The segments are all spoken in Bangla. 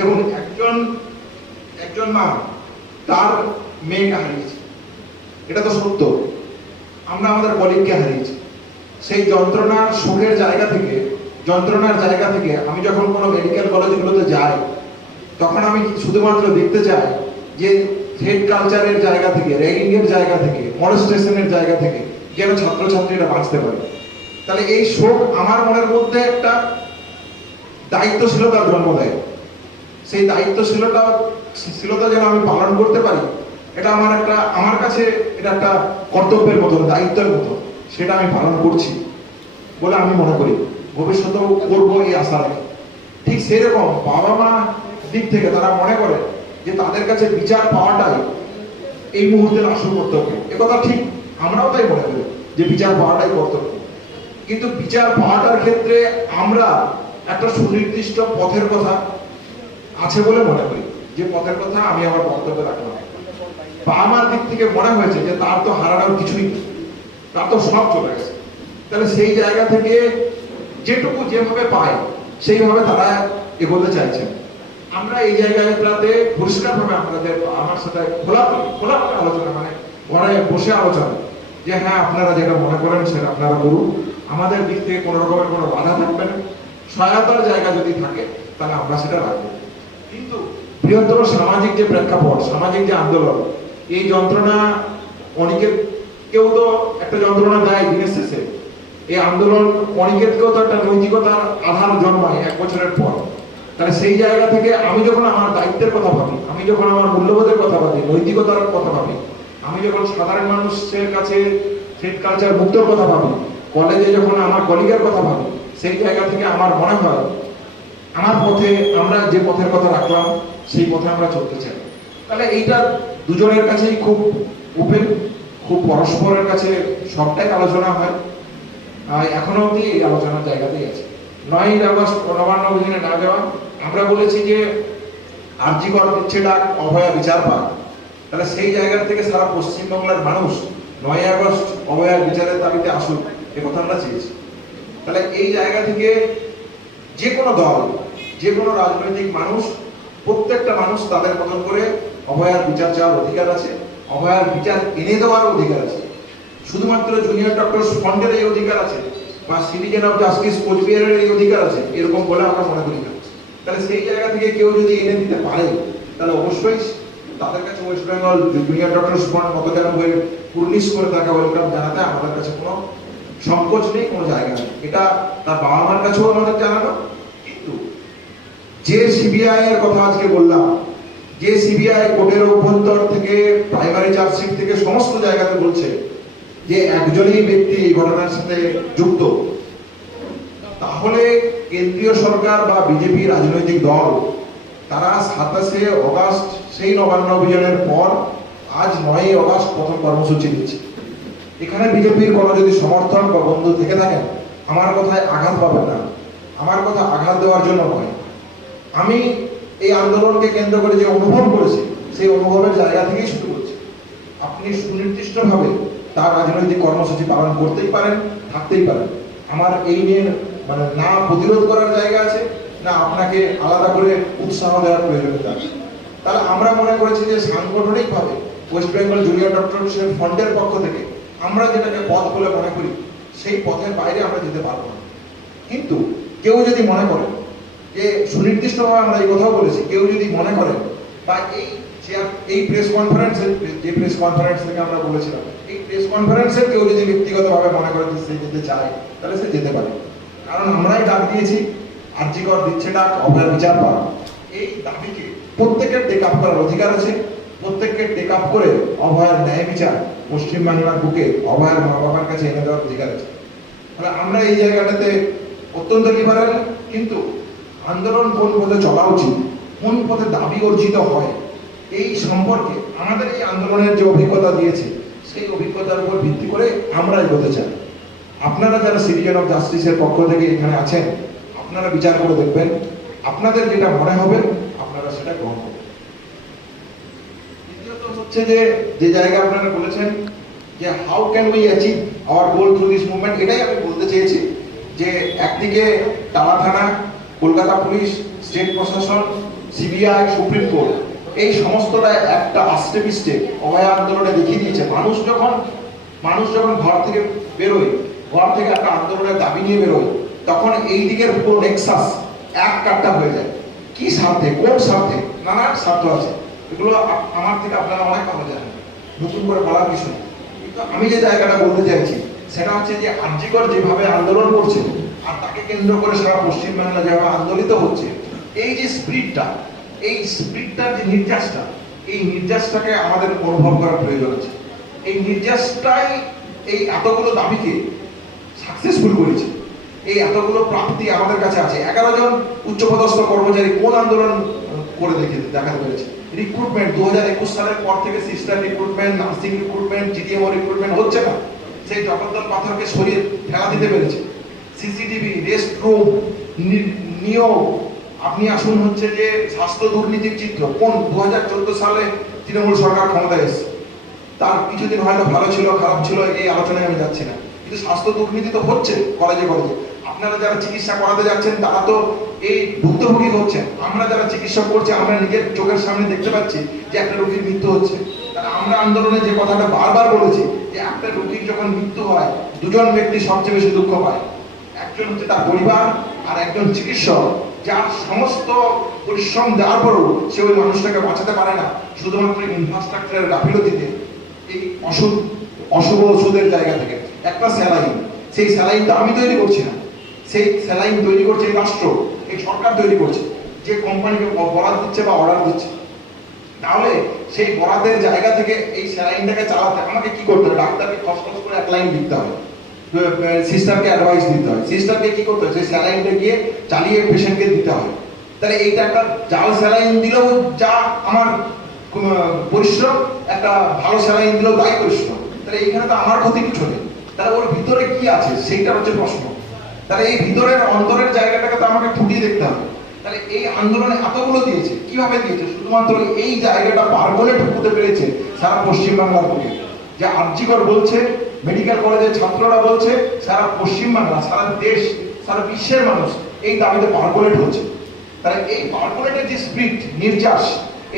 দেখুন, একজন একজন মা তার মেয়েকে হারিয়েছে। এটা তো সত্য। আমরা আমাদের কলিগকে হারিয়েছি। সেই যন্ত্রণার সুখের জায়গা থেকে, যন্ত্রণার জায়গা থেকে আমি যখন কোনো মেডিকেল কলেজগুলোতে যাই, তখন আমি শুধুমাত্র দেখতে চাই যে হেড কালচারের জায়গা থেকে র্যাগিং এর জায়গা থেকে মনস্টেশনের জায়গা থেকে যেন ছাত্রছাত্রীরা বাঁচতে পারে। তাহলে এই শোক আমার মনের মধ্যে একটা দায়িত্বশীলতার জন্ম দেয়। সেই দায়িত্বশীলতা শীলতা যেন আমি পালন করতে পারি, এটা আমার একটা, আমার কাছে এটা একটা কর্তব্যের মতো দায়িত্বের মতো, সেটা আমি পালন করছি বলে আমি মনে করি। ভবিষ্যতেও করব এই আশা রাখি। ঠিক সেরকম বাবা মা দিক থেকে তারা মনে করে যে তাদের কাছে বিচার পাওয়াটাই এই মুহূর্তের আসল কর্তব্য। একথা ঠিক, আমরাও তাই মনে করি যে বিচার পাওয়াটাই কর্তব্য। কিন্তু বিচার পাওয়াটার ক্ষেত্রে আমরা একটা সুনির্দিষ্ট পথের কথা আছে বলে মনে করি। যে পথের কথা আমি আমার বক্তব্যে রাখলাম। বা আমার দিক থেকে মনে হয়েছে যে তার তো হারানোর কিছুই নেই। তার তো সব চলে গেছে। তাহলে সেই জায়গা থেকে যেটুকু যেভাবে পায়, সেইভাবে তারা এগোতে চাইছেন আমরা এই জায়গাটাতে পরিষ্কার ভাবে আমাদের, আমার সাথে খোলা খোলা আলোচনা মানে ঘরে বসে আলোচনা। যে হ্যাঁ আপনারা যেটা মনে করেন সেটা আপনারা করুন। আমাদের দিক থেকে কোনো রকমের কোনো বাধা থাকবে না। সহায়তার জায়গা যদি থাকে, তাহলে আমরা সেটা রাখব। কিন্তু বৃহত্তর সামাজিক যে প্রেক্ষাপট, সামাজিক যে আন্দোলন, এই যন্ত্রণা অনেকের কেউ তো একটা যন্ত্রণা দেয় দিনের শেষে। এই আন্দোলন অনিকেতকেও তো একটা নৈতিকতার আধার জন্মায় এক বছরের পর। তাহলে সেই জায়গা থেকে আমি যখন আমার দায়িত্বের কথা ভাবি, আমি যখন আমার মূল্যবোধের কথা ভাবি, নৈতিকতার কথা ভাবি, আমি যখন সাধারণ মানুষের কাছে ফেড কালচার মুক্তর কথা ভাবি কলেজে যখন আমার কলিগের কথা ভাবি, সেই জায়গা থেকে আমার মনে হয় আমার পথে আমরা যে পথের কথা রাখলাম, সেই পথে আমরা চলতে চাই। তাহলে এইটা দুজনের কাছেই খুব ওপেন খুব পরস্পরের কাছে সবটাই আলোচনা হয়। এখনও অবধি এই আলোচনার জায়গাতেই আছে। নয় আগস্ট নবান্ন অভিযানে না যাওয়া, আমরা বলেছি যে আর্যিকর দিচ্ছে ডাক, অভয়া বিচার পাক। তাহলে সেই জায়গা থেকে সারা পশ্চিমবাংলার মানুষ নয় আগস্ট অভয়া বিচারের দাবিতে আসুক, এ কথা আমরা চেয়েছি। তাহলে এই জায়গা থেকে যে কোনো দল যে কোনো রাজনৈতিক মানুষ, প্রত্যেকটা মানুষ তাদের মতন করে অভয়ার বিচার চাওয়ার অধিকার আছে, অভয়ার বিচার এনে দেওয়ার অধিকার আছে। শুধুমাত্র জুনিয়র ডক্টর ফন্ডের এই অধিকার আছে, বা সিটিজেন অফ জাস্টিস কোচবিহারের এই অধিকার আছে, এরকম বলে আমরা মনে করি না। তাহলে সেই জায়গা থেকে কেউ যদি এনে দিতে পারে, তাহলে অবশ্যই তাদের কাছে West Bengal junior doctor front মত যেন হয়ে পুরনিশ করে তাকে ওয়েলকাম জানাতে আমাদের কাছে কোনো সংকোচ নেই, কোনো জায়গা নেই। এটা তার বাবা মার কাছেও আমাদের জানানো, কিন্তু যে সিবিআই এর কথা আজকে বললাম, যে সিবিআই কোর্টের অভ্যন্তর থেকে প্রাইমারি চার্জশিট থেকে সমস্ত জায়গাতে বলছে যে একজনই ব্যক্তি এই ঘটনার সাথে যুক্ত। তাহলে কেন্দ্রীয় সরকার বা বিজেপি রাজনৈতিক দল, তারা সাতাশে অগাস্ট, সেই নবান্ন অভিযানের পর আজ নয়ই অগাস্ট প্রথম কর্মসূচি দিচ্ছে এখানে বিজেপির কোনো যদি সমর্থন বা বন্ধু থেকে থাকেন, আমার কথায় আঘাত পাবেন না। আমার কথা আঘাত দেওয়ার জন্য নয়। আমি এই আন্দোলনকে কেন্দ্র করে যে অনুভব করেছি, সেই অনুভবের জায়গা থেকেই শুরু করছি। আপনি সুনির্দিষ্টভাবে তার রাজনৈতিক কর্মসূচি পালন করতেই পারেন, থাকতেই পারেন। আমার এই নিয়ে মানে না প্রতিরোধ করার জায়গা আছে, না আপনাকে আলাদা করে উৎসাহ দেওয়ার প্রয়োজনীয়তা আছে। তাহলে আমরা মনে করেছি যে সাংগঠনিকভাবে ওয়েস্ট বেঙ্গল জুনিয়র ডক্টর ফন্ডের পক্ষ থেকে আমরা যেটাকে পথ বলে মনে করি, সেই পথের বাইরে আমরা যেতে পারব না। কিন্তু কেউ যদি মনে করে যে সুনির্দিষ্টভাবে আমরা এই কথাও বলেছি, কেউ যদি মনে করে বা এই যে এই প্রেস কনফারেন্সে যে প্রেস কনফারেন্স থেকে আমরা বলেছিলাম, এই প্রেস কনফারেন্সে কেউ যদি ব্যক্তিগতভাবে মনে করে সে যেতে চায়, তাহলে সে যেতে পারে। কারণ আমরাই ডাক দিয়েছি, আর্যিকর দিচ্ছে ডাক, অভয় বিচার পাওয়া এই দাবিকে প্রত্যেকের টেক আপ করার অধিকার আছে, প্রত্যেককে টেক আপ করে অভয়ের ন্যায় বিচার। পশ্চিমবাংলার বুকে অভয়ের মা বাবার কাছে এনে দেওয়ার অধিকার আছে। তাহলে আমরা এই জায়গাটাতে অত্যন্ত লিবারাল কিন্তু আন্দোলন কোন পথে চলা উচিত, কোন পথে দাবি অর্জিত হয়, এই সম্পর্কে আমাদের এই আন্দোলনের যে অভিজ্ঞতা দিয়েছে, সেই অভিজ্ঞতার উপর ভিত্তি করে আমরা এগোতে চাই। আপনারা যারা সিটিজেন অফ জাস্টিসের পক্ষ থেকে এখানে আছেন, আপনারা বিচার করে দেখবেন, আপনাদের যেটা মনে হবে, আপনারা সেটা গ্রহণ করবেন। হচ্ছে যে যে জায়গা আপনারা বলেছেন যে how can we achieve our goal through this movement এটাই আমি বলতে চেয়েছি যে, একদিকে থানা কলকাতা পুলিশ স্টেট প্রশাসন সিবিআই সুপ্রিম কোর্ট এই সমস্তটা একটা অভয়া আন্দোলনে দেখিয়ে দিয়েছে। মানুষ যখন মানুষ যখন ঘর থেকে বেরোয়, ঘর থেকে একটা আন্দোলনের দাবি নিয়ে বেরোয়, তখন এই দিকের পুরো নেক্সাস এক কাট্টা হয়ে যায়। কি স্বার্থে? কোন স্বার্থে? নানান স্বার্থ আছে। এগুলো আমার থেকে আপনারা অনেক ভালো জানেন। নতুন করে বলার বিষয় কিন্তু আমি যে জায়গাটা বলতে চাইছি, সেটা হচ্ছে যে আর্যিকর যেভাবে আন্দোলন করছে আর তাকে কেন্দ্র করে সারা পশ্চিমবাংলা যেভাবে আন্দোলিত হচ্ছে, এই যে স্পিরিটটা এই স্পিরিটটার যে নির্যাসটা, এই নির্যাসটাকে আমাদের অনুভব করার প্রয়োজন আছে। এই নির্যাসটাই এই এতগুলো দাবিকে সাকসেসফুল করেছে। এই এতগুলো প্রাপ্তি আমাদের কাছে আছে। এগারো জন উচ্চপদস্থ কর্মচারী কোন আন্দোলন করে দেখে দেখাতে পেরেছে? রিক্রুটমেন্ট দু হাজার একুশ সালের পর থেকে sister recruitment nursing recruitment GDMO recruitment হচ্ছে না। সেই জগদ্দল পাথরকে সরিয়ে ফেলা দিতে পেরেছে। সিসিটিভি রেস্ট রুম নিয়োগ। আপনি আসুন হচ্ছে যে স্বাস্থ্য দুর্নীতির চিত্র। কোন দু হাজার চোদ্দ সালে তৃণমূল সরকার ক্ষমতায় এসেছে? তার কিছুদিন হয়তো ভালো ছিল, খারাপ ছিল, এই আলোচনায় আমি যাচ্ছি না। কিন্তু স্বাস্থ্য দুর্নীতি তো হচ্ছে কলেজে কলেজে। আপনারা যারা চিকিৎসা করাতে যাচ্ছেন, তারা তো এই ভুক্তভোগী হচ্ছেন। আমরা যারা চিকিৎসা করছি, আমরা নিজের চোখের সামনে দেখতে পাচ্ছি যে একটা রোগীর মৃত্যু হচ্ছে। আমরা আন্দোলনে যে কথাটা বারবার বলেছি, যে একটা রোগীর যখন মৃত্যু হয়, দুজন ব্যক্তি সবচেয়ে বেশি দুঃখ পায়। একজন হচ্ছে তার পরিবার আর একজন চিকিৎসক, যার সমস্ত পরিশ্রম দেওয়ার পরেও সে ওই মানুষটাকে বাঁচাতে পারে না। শুধুমাত্র ইনফ্রাস্ট্রাকচারের গাফিলতিতে, এই অসুখ অশুভ ওষুধের জায়গা থেকে। একটা স্যালাইন। সেই স্যালাইন তো আমি তৈরি করছি না। সেই স্যালাইন তৈরি করছে এই রাষ্ট্র, এই সরকার তৈরি করছে, যে কোম্পানিকে বরাদ দিচ্ছে বা অর্ডার দিচ্ছে। তাহলে সেই বরাদের জায়গা থেকে এই স্যালাইনটাকে চালাতে আমাকে কি করতে হবে? ডাক্তারকে খস খস করে এক লাইন লিখতে হবে। সিস্টারকে অ্যাডভাইস দিতে হয়। সিস্টারকে কি করতে হয়? সেই স্যালাইনটা গিয়ে চালিয়ে পেশেন্টকে দিতে হয়। তাহলে এইটা একটা জাল স্যালাইন দিলেও যা আমার পরিশ্রম, একটা ভালো স্যালাইন দিলেও তাই পরিশ্রম। তাহলে এইখানে তো আমার ক্ষতি কিছু নেই। তাহলে ওর ভিতরে কি আছে? সেইটা হচ্ছে প্রশ্ন। তাহলে এই ভিতরের অন্তরের জায়গাটাকে তো আমাকে ফুটিয়ে দেখতে হবে। তাহলে এই আন্দোলনে এতগুলো দিয়েছে, কীভাবে দিয়েছে? শুধুমাত্র এই জায়গাটা পার করে ঢুকতে পেরেছে সারা পশ্চিমবাংলার বুকে। যে আর্যিকর বলছে, মেডিকেল কলেজের ছাত্ররা বলছে, সারা পশ্চিমবাংলা, সারা দেশ, সারা বিশ্বের মানুষ এই দাবিতে পারকোলেট হচ্ছে তাহলে এই পারকোলেটের যে স্পিরিট নির্যাস,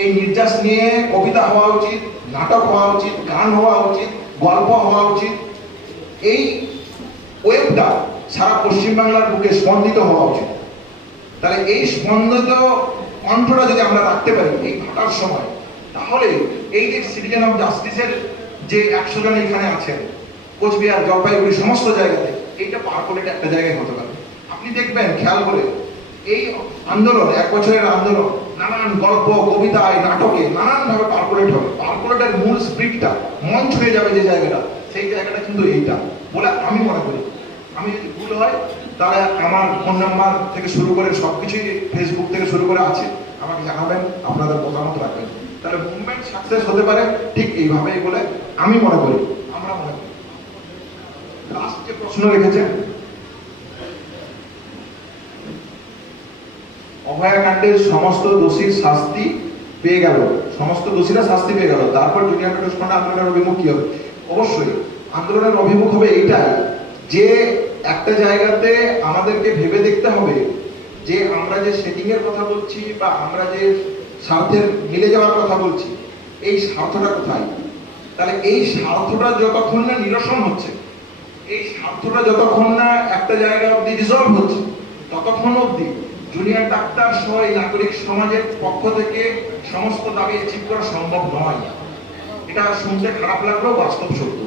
এই নির্যাস নিয়ে কবিতা হওয়া উচিত, নাটক হওয়া উচিত, গান হওয়া উচিত, গল্প হওয়া উচিত, এই ওয়েবটা সারা পশ্চিমবাংলার বুকে স্পন্দিত হওয়া উচিত। তাহলে এই স্পন্দিত কণ্ঠটা যদি আমরা রাখতে পারি এই ভাটার সময়, তাহলে এই যে সিটিজেন অফ জাস্টিসের যে একশো জন এখানে আছেন, কোচবিহার, জলপাইগুড়ি, সমস্ত জায়গাতে, এইটা পারকোলেট একটা জায়গায় হতে পারে। আপনি দেখবেন, খেয়াল করে, এই আন্দোলন, এক বছরের আন্দোলন, নানান গল্প কবিতায় নাটকে নানান ভাবে পারকোলেট হবে। পারকোলেটের মূল স্পিরিটটা মঞ্চ হয়ে যাবে যে জায়গাটা, সেই জায়গাটা কিন্তু এইটা। বলে আমি মনে করি আমি যদি ভুল হয়, তাহলে আমার ফোন নাম্বার থেকে শুরু করে সবকিছুই ফেসবুক থেকে শুরু করে আছে। আমাকে জানাবেন, আপনাদের মতামত রাখবেন। তাহলে মুভমেন্ট সাকসেস হতে পারে ঠিক এইভাবেই বলে আমি মনে করি। আমরা মনে করি। লাস্ট যে প্রশ্ন রেখেছেন অভয়াকাণ্ডের সমস্ত দোষীর শাস্তি পেয়ে গেল। সমস্ত দোষীরা শাস্তি পেয়ে গেল। তারপর জুনিয়র আন্দোলনের অভিমুখ কি হবে? অবশ্যই, আন্দোলনের অভিমুখ হবে এইটাই। যে একটা জায়গাতে আমাদেরকে ভেবে দেখতে হবে যে আমরা যে সেটিং এর কথা বলছি বা আমরা যে স্বার্থের মিলে যাওয়ার কথা বলছি, এই স্বার্থটা কোথায়? তাহলে এই স্বার্থটা যতক্ষণ না নিরসন হচ্ছে, এই স্বার্থটা যতক্ষণ না একটা জায়গা অব্দি রিজলভ হচ্ছে, ততক্ষণ অব্দি জুনিয়র ডাক্তার সহ এই নাগরিক সমাজের পক্ষ থেকে সমস্ত দাবি অ্যাচিভ করা সম্ভব নয়। এটা শুনতে খারাপ লাগলেও বাস্তব সত্য।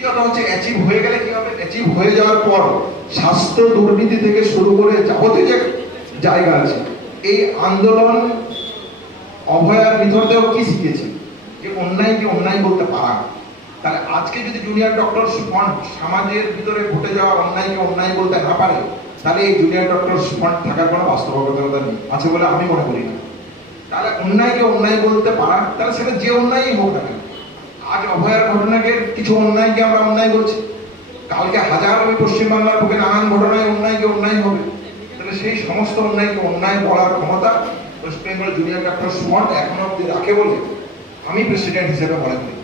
দ্বিতীয়ত হচ্ছে অ্যাচিভ হয়ে গেলে কি হবে? অ্যাচিভ হয়ে যাওয়ার পর স্বাস্থ্য দুর্নীতি থেকে শুরু করে যাবতীয় যে জায়গা আছে, এই আন্দোলন অভয়ার ভিতরতেও কি শিখেছি? যে অন্যায়কে অন্যায় বলতে পারা তাহলে আজকে যদি জুনিয়র ডক্টর ফন্ড সমাজের ভিতরে ঘটে যাওয়া অন্যায়কে অন্যায় বলতে না পারে, তাহলে এই জুনিয়র ডক্টর ফন্ড থাকার কোনো বাস্তবতা নেই। আছে বলে আমি মনে করি না। তাহলে অন্যায়কে অন্যায় বলতে পারা? তাহলে সেটা যে অন্যায়ই হোক না কেন আজ অভয়ার ঘটনাকে কিছু অন্যায়কে আমরা অন্যায় করছি। কালকে হাজার হবে পশ্চিমবাংলার বুকে নানান ঘটনায় অন্যায়কে অন্যায় হবে। তাহলে সেই সমস্ত অন্যায়কে অন্যায় বলার ক্ষমতা West Bengal junior doctor Suman এখন অব্দি রাখে বলে আমি প্রেসিডেন্ট হিসেবে মনে করি।